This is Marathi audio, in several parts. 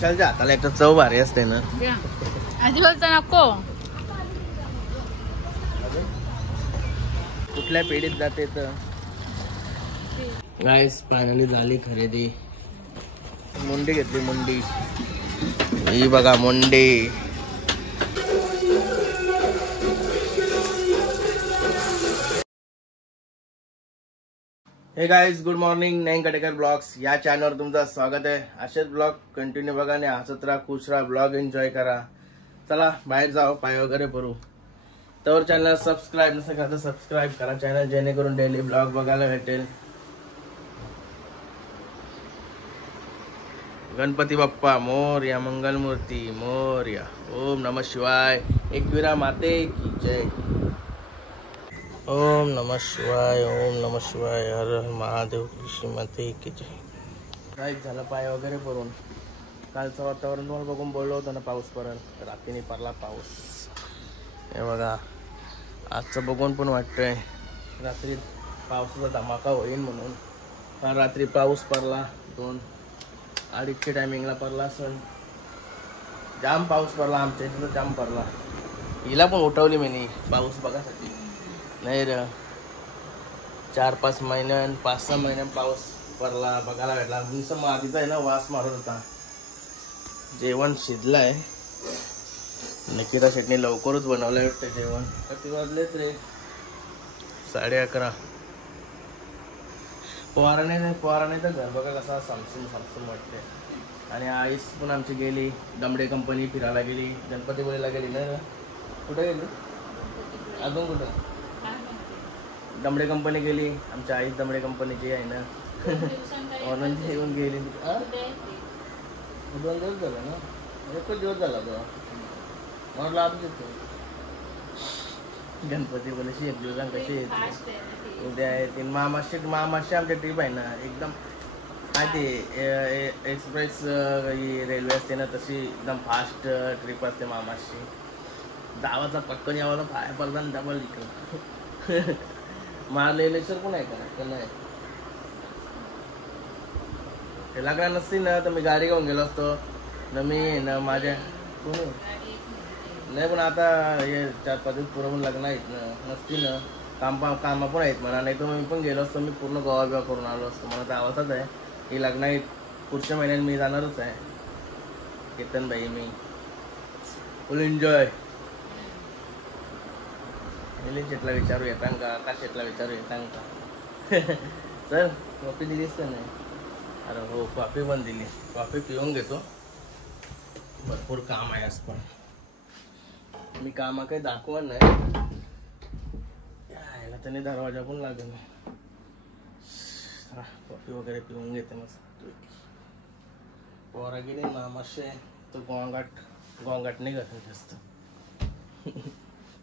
विशालच्या हाताला एक चव भारी असते ना. आधी बोलता नको. कुठल्या पेढीत जाते तर गाईस फायनली झाली खरेदी. मुंडी घेतली मुंडी. ही बघा मुंडी. हे गाईज गुड मॉर्निंग. नैन कटेकर ब्लॉग्स या चॅनलवर तुमचं स्वागत आहे. असेच ब्लॉग कंटिन्यू बघा आणि हसत राहा, खुश राहा, ब्लॉग एन्जॉय करा. चला बाहेर जाऊ, पाय वगैरे भरू. तर चॅनल सबस्क्राईब नसेल करा तर सबस्क्राईब करा चॅनल, जेणेकरून डेली ब्लॉग बघायला भेटेल. गणपती बाप्पा मोरया, मंगलमूर्ती मोरया. ओम नमः शिवाय. एकविरा माते की जय. ओम नमः शिवाय. ओम नमः शिवाय. हर हर महादेव. कृष्ण माते की जय. काहीच झालं पाय वगैरे भरून. कालचं वातावरण तुम्हाला बघून बोललो होतं ना पाऊस पडेल. रात्रीने पडला पाऊस. हे बघा आजचं बघून पण वाटतंय रात्री पावसाचा धमाका होईल म्हणून. काल रात्री पाऊस पडला 2-2:30 टायमिंगला पडला असेल. जाम पाऊस पडला आमच्या इथे तर जाम पडला. हिला पण उठवली मी पाऊस बघासाठी. नाही र 4-5 महिन्यां 5-6 महिन्यां पाऊस पडला बघायला भेटला. नुसतं मातीचा आहे ना वास मारत होता. जेवण शिजलंय. निकिता शेटने लवकरच बनवलंय वाटतं जेवण. किती वाजलेत रे? 11:30. पोहाराने तर घर बघा कसा सामसूम वाटते. आणि आईस पण आमची गेली दमडे कंपनी फिरायला गेली. गणपतीपुळेला गेली ना. कुठे गेली अजून? कुठं? दमडे कंपनी गेली. आमच्या आई दमडे कंपनीची आहे ना. म्हणून येऊन गेली. 2 दिवस झाला ना. 1 दिवस झाला तो. मला लाभ देतो गणपतीपुळेशी 1 दिवसां कशी येते. उद्या येतील मामाशी आमच्या ट्रीप आहे ना. एकदम काय ते एक्सप्रेस रेल्वे असते ना तशी एकदम फास्ट ट्रिप असते मामाशी. जावाचा पटकन यावाला पाय पडला आणि डबल इकडं. मारलेलेश्वर पण आहे का नाही? ते लागणार नसतील ना तर मी गाडी घेऊन गेलो असतो ना. मी ना माझ्या नाही पण आता हे 4-5 दिवस पुरवून लग्न आहेत ना. नसतील ना कामं पण आहेत म्हणा. नाही तर मी पण गेलो असतो. मी पूर्ण गोवा बिवा करून आलो असतो. मला तर आवाजच आहे ही लग्न आहेत. पुढच्या महिन्यात मी जाणारच आहे. केतन भाई मी फुल एन्जॉय. मिलिंद शेटला विचारू येतां का? आकाश शेटला विचारू येतां का? सर कॉफी दिलीस का नाही? अरे हो कॉफी पण दिली. कॉफी पिऊन घेतो. भरपूर काम आहे आज पण. मी कामा काही दाखवत नाही. यायला त्याने दरवाजा पण लागेल. कॉफी वगैरे पिऊन घेते मस्त. पोरा गेली मामाशे तो गोंगाट नाही करत जास्त.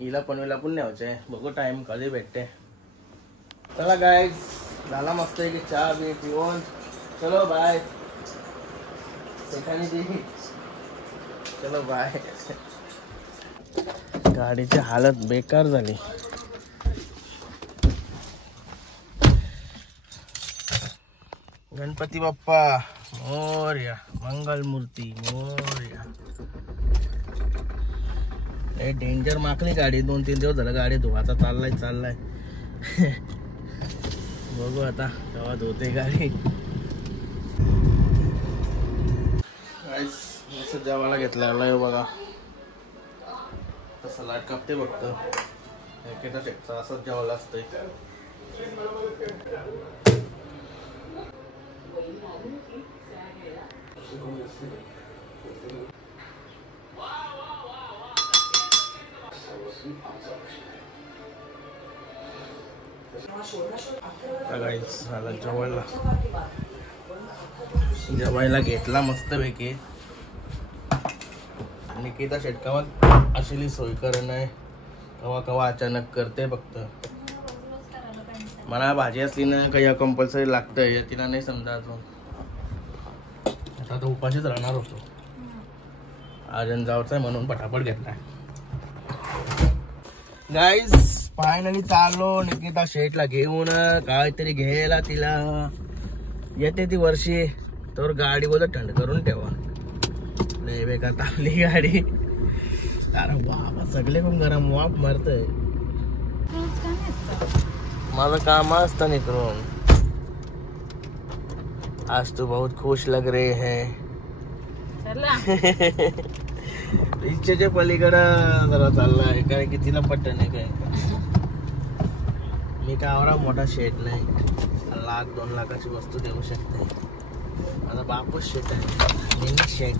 हिला पनवेला पण न्यायचं आहे. बघू टाइम कधी भेटते. चला गाईज झाला मस्त की चहा बी पिऊन. चलो बाय. सेठानी दी. चलो बाय. गाडीची हालत बेकार झाली. गणपती बाप्पा मोरया, मंगलमूर्ती मोरया. ए डेंजर माकली गाडी. 2-3 दिवस झालं गाडी धुवाचा चाललाय. बघू आता केव्हा धुते गाडी. असं जेवायला घेतलं बघा. तसं लाट कापते बघतो. एकेटा शेटचा असंच जेवायला असतंय. जेवायला घेतला मस्त पैकी. निकिता शेटकावा अशी सोय करणं कवा अचानक करते. फक्त मला भाजी असली ना काही कंपल्सरी लागतंय. तिला नाही समजा अजून. आता उपाशीच राहणार होतो. आजन जावचं म्हणून पटापट घेतलाय. गाईज फायनली चाललो निकिता शेटला घेऊन. काहीतरी घ्यायला तिला येते ती वर्षी. तर गाडी बोलत थंड करून ठेवा. बेकार तापली गाडी. अरे बाबा सगळे पण गरम वाफ मारतय. माझं काम असतं निकरून. आज तो बहुत खुश लग रहे हैं. इच्छेच्या पलीकडं जरा चाललाय काय की तिला पट्ट नाही काय. मी काय आवरा मोठा शेट नाही. 1,00,000-2 लाखाची वस्तू देऊ शकते. माझा बापूच शेट आहे. मिनी शेट.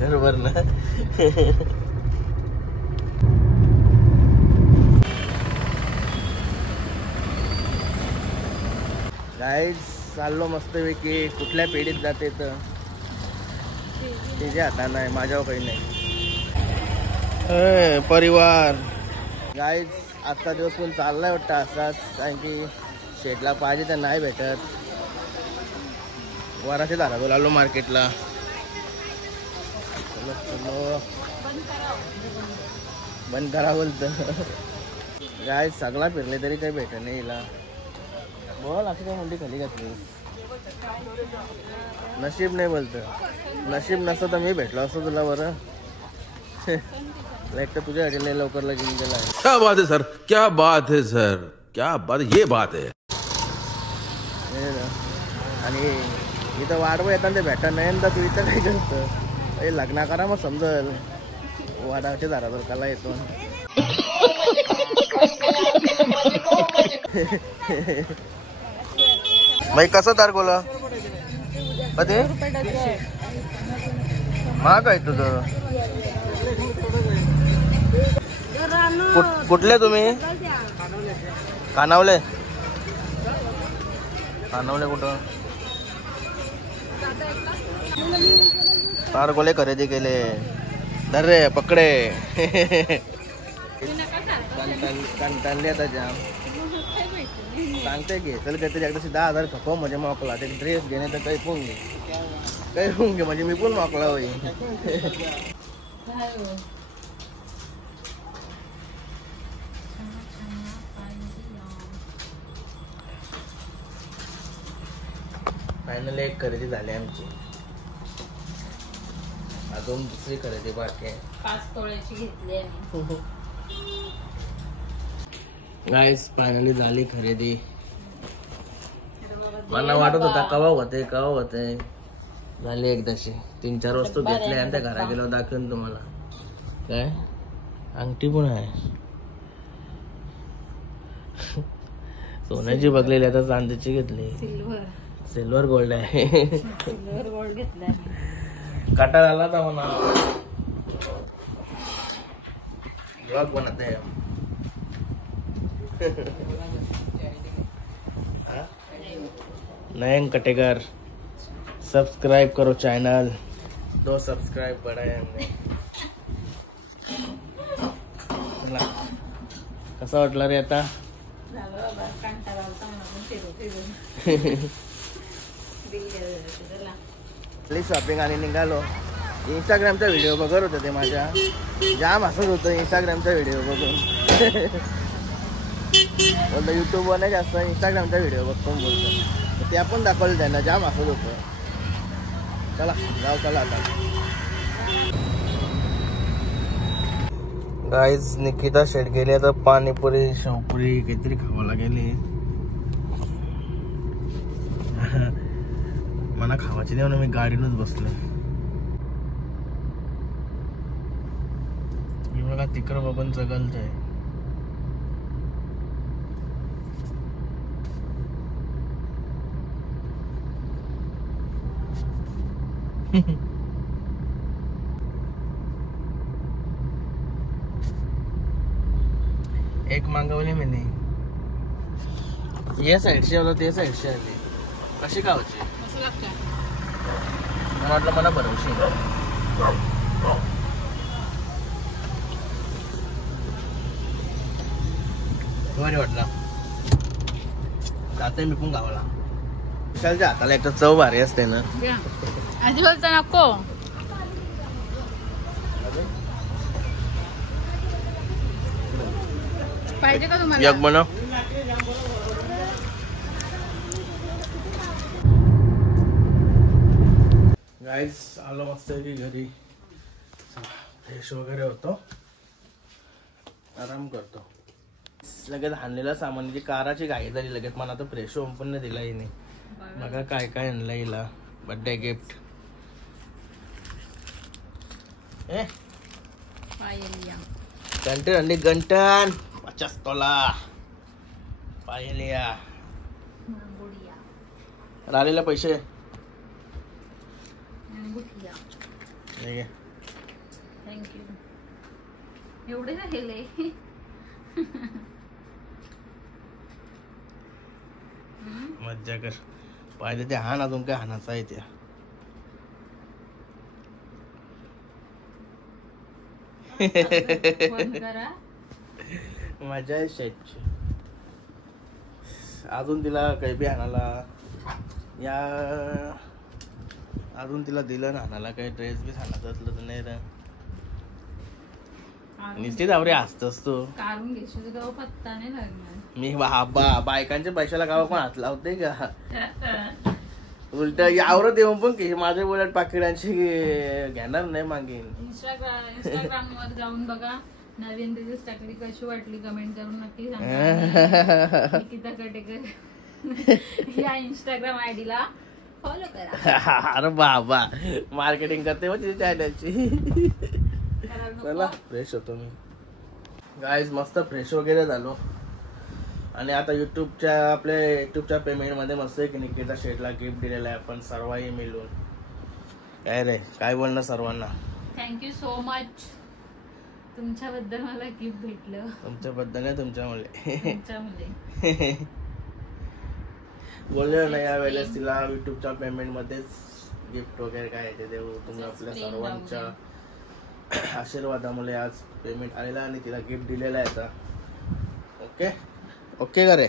बरोबर ना. गाईज चाललो मस्तपैकी. कुठल्या पिढीत जाते तर तिच्या हातात नाही, माझ्यावर काही नाही. परिवार गाईज आजचा दिवस पण चाललाय वाटतं असाच. कारण की शेटला पाहिजे तर नाही भेटत. वराच्या दारावर आलो मार्केटला. चलो चलो बंद करा बोलतं. गाईज सगळा फिरले तरी काही भेटत नाही हिला. बोल असं काय म्हणते खाली घातली. नशीब नाही बोलतं. नशीब नसतं तर मी भेटलो असतो तुला. बरं लाईक तर तुझ्या हॉटेल लवकर लगीन गेला. क्या बात है सर, क्या बात है सर, क्या बात, ये बात है. आणि इथं वाढवं येतात ते भेटत नाही तर तू इथं काय करतं. लग्न करा मग समजल. वाडाच्या दारावर कला येतो. भाई कसं तारगोला ते महाग आहे तुझं. कुठले तुम्ही? कानावले. कानावले कुठं? तारगोले खरेदी केले. धर रे पकडे. कंटाळले आता जाम. सांगते घे चल काहीतरी एकदा 10,000 खपव म्हणजे मोकला. ते ड्रेस घेणे तर काही पोंग घे. काही होऊन घे म्हणजे मी पण मोकला होईल. फायनल एक खरेदी झाली आमची. अजून दुसरी खरेदी बाकी आहे. 5 तोळ्याची घेतली आम्ही. गाईस फायनली झाली खरेदी. मला वाटत होता कवा होते. झाली एकदाशी. 3-4 वस्तू घेतल्या आणि त्या घरा गेलो दाखवून तुम्हाला. काय अंगठी पण आहे. सोन्याची बघलेली आता चांदीची घेतली. सिल्वर गोल्ड आहे. सिल्वर गोल्ड घेतला. काटा झाला था म्हणा. ब्लॉग बनते हैं. नयन कटेगर सब्सक्राइब करो चैनल. 2 सब्सक्राइब बढ़ाए हमने. चला कसा वाटला रे आता. शॉपिंग आणि निघालो. इंस्टाग्रामचा व्हिडिओ बघत होते ते माझ्या. जाम हसत होतं इंस्टाग्रामचा व्हिडिओ बघून. बोलतो युट्यूबवर नाही जास्त इंस्टाग्रामचा व्हिडिओ बघतो बोलतो. ते आपण दाखवलं त्यांना. जाम हसत होतं. चला जाऊ चला आता. गाईज निकिता शेट गेली आता पाणीपुरी शेवपुरी काहीतरी खावायला गेली. मला खावायची नाही म्हणून मी गाडीनच बसलो. मी बघा तिकडं बघून जगलतंय. एक मागवली मी. या साईडची होतं ते साईडची आली. कशी खावायची मला वाटलं. मला भरवशी भारी वाटला. जाते मी पण गावाला. विशालच्या हाताला एक तर चव भारी असते ना. आधी बोलता नको. पाहिजे का तुम्हाला? एक बनव. गाईज आलो मस्त की घरी, फ्रेश वगैरे होतो, आराम करतो. लगेच आणलेलं सामान जी काराची घाई झाली लगेच, मला तर फ्रेश होऊन पण नाही दिला हिने. बघा काय काय आणलं हिला बर्थडे गिफ्ट. गंटन आणली, गंटन 50 तोला पायलिया. राहिलेले पैसे थँक्यू. एवढे राहिले. मज्जा कर. पाहिजे ते हान, अजून काय हानाचं आहे त्या. मजा आहे शेटची. अजून तिला काही बी हाणाला, या अजून तिला दिलं ना हाणाला, काही ड्रेस बी हाणायचं असलं तर नाही रे. निश्चित आवरे असतोस तू. काढून घेशील तर पत्ता नाही लागणार. मी बायकांच्या पैशाला गावा पण हात लावते का? उलट यावर देऊन पण की माझ्या बोलत पाकिटांची घेणार नाही मागेन. इंस्टाग्राम वर जाऊन बघा, नवीन रील्स टाकली, कशी वाटली कमेंट करून नक्की सांगा. निकिता कटेकर या इंस्टाग्राम आयडी ला फॉलो करा. अरे बाबा मार्केटिंग करते हो तिच्या चॅनलची. चला फ्रेश होतो मी. गाईज मस्त फ्रेश वगैरे झालो आणि आता आपल्या युट्यूबच्या पेमेंटमध्ये मस्त एक निकिता शेटला गिफ्ट दिलेलं आहे आपण सर्वही मिळून. काय रे काय बोलणं सर्वांना. Thank you so much. तुमच्याबद्दल मला गिफ्ट भेटलं. तुमच्याबद्दल नाही, तुमच्यामुळे. तुमच्यामुळे बोलले ना या वेळेस तिला युट्यूबच्या पेमेंट मध्येच गिफ्ट वगैरे काय ते देऊ. तुम्ही आपल्या सर्वांच्या आशीर्वादामुळे आज पेमेंट आलेला आणि तिला गिफ्ट दिलेला आहे आता. ओके ओके का रे.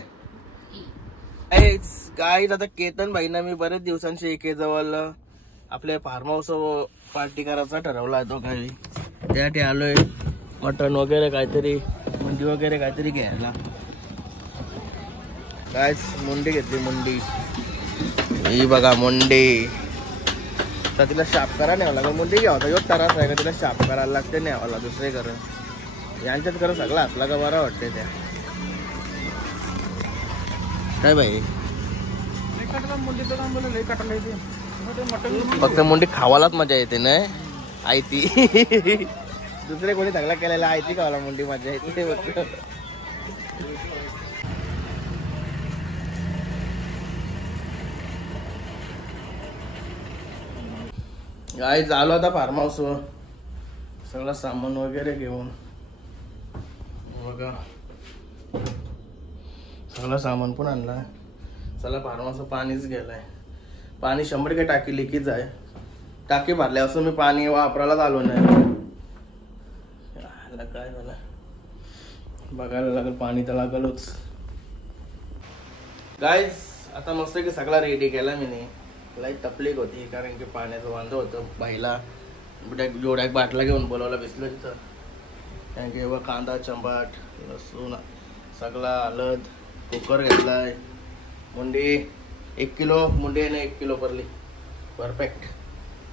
गाईज आता केतन भाईना मी बरेच दिवसांची एके जवळ आपल्या फार्म हाऊस पार्टी करायचा ठरवला आहे तो काही, त्यासाठी आलोय. मटन वगैरे काहीतरी, मुंडी वगैरे काहीतरी घ्यायला. काय मुंडी घेतली, मुंडी ही बघा मुंडी. तर तिला शाप करा न्यावं लागेल. मुंडी घ्यावं एवढं त्रास आहे का तिला शाप करायला लागते न्यावाला. दुसरे कर यांच्यात खरं सगळं असला का बरं वाटते त्या. काय भाई फक्त मुंडी खावालाच मजा येते ना. आयती दुसरे कोणी चांगला केलेला आयती खावाला मुंडी मजा येते. गाय झालो आता फार्म हाऊस वर सगळं सामान वगैरे घेऊन. बघा सगळं सामान पण आणलाय. चला फार्म हाऊस पाणीच गेलाय. पाणी 100 टाकी लिकीच आहे. टाकी भरल्या असं मी पाणी वापरायलाच आलो नाही. काय झालं बघायला लागेल, पाणी तर लागलच. गाईज आता मस्त की सगळा रेडी केला मी. लाईट तपलीक होती कारण की पाण्याचं वांदं होतं. बाईला जोड्या बाटला घेऊन बोलावला बसलो तिथं. कारण की कांदा, चंबाट, लसूण, सगळा हळद, कुकर घेतलाय. मुंडी 1 किलो मुंडी आहे ना, 1 किलो पडली परफेक्ट.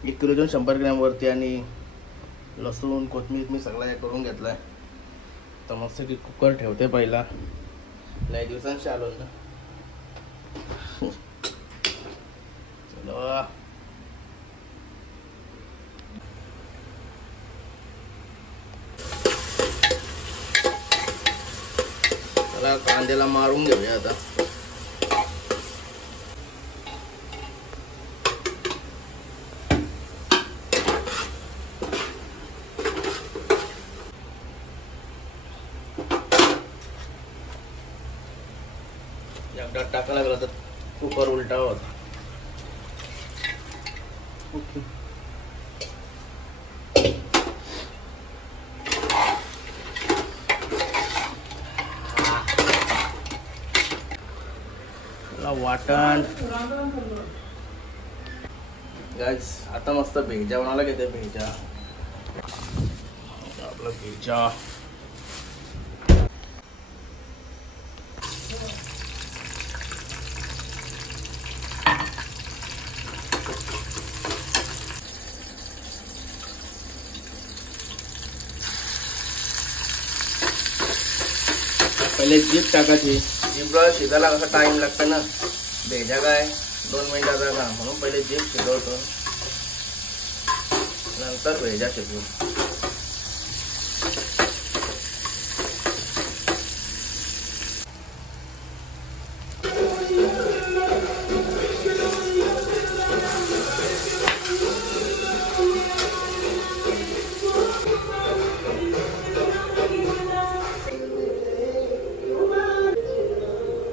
1 किलो 100 ग्रॅम वरती. आणि लसूण, कोथमीर मी सगळा हे करून घेतलाय. तर मस्त की कुकर ठेवते पहिला. लय दिवसांशी आलो ना. चलो चला कांद्याला मारून घेऊया आता. एकदा टाकायला लागला तर कुकर उलटा होता. वाटण गाइस आता मस्त भेजा बनायला घेते. भेजा आपला भेजा पहिले जीप टाकायची. जीपला शिजायला कसा टाइम लागतं ना, भेजा काय 2 मिनिटाचा का, म्हणून पहिले जीप शिजवतो, नंतर भेजा शिजवू.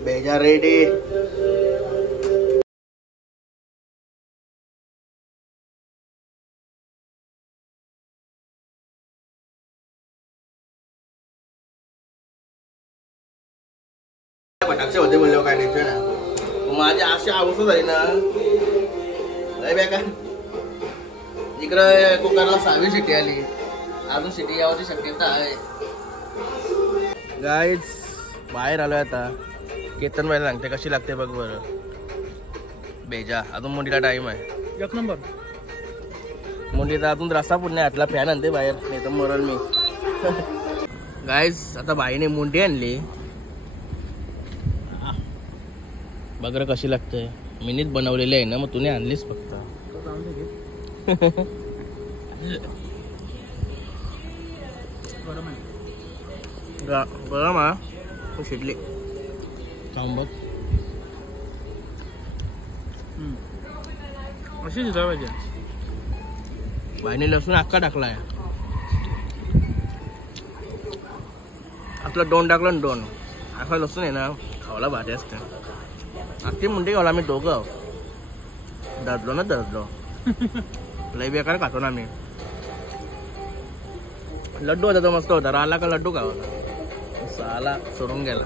भेजा रेडी. फटाकशा होते बोललो काय टेन्शन ना, माझी अशी अवस्था झाली ना लय बेकार. इकडं कुकरला 6वी शिटी आली, अजून शिटी यावची शक्यता आहे. गाईज बाहेर आलोय आता. केतन बाई सांगते कशी लागते बघ बरं भेजा. अजून मुंडीला टाइम आहे. 1 नंबर. मुंडीचा अजून रस्सा पुढे हातला फॅन आणते बाहेर, नाही तर मरल मी. गाईज आता बाईने मुंडी आणली बघ रे कशी लागते. मीनीच बनवलेली आहे ना, मग तुने आणलीच फक्त. गरम हा शिजली. खाऊन बघ. अशी शिजवा पाहिजे. बाईने लसूण अख्खा टाकलाय. आपलं 2 टाकलं ना 2 अख्खा लसूण आहे ना, खावायला भारी असते. अख्खी मुंडी खावला आम्ही दोघं. दर्दलो लय बेकार खातो ना आम्ही. लड्डू होता तो मस्त होता. राहिला का लड्डू खावा, साला सोडून गेला.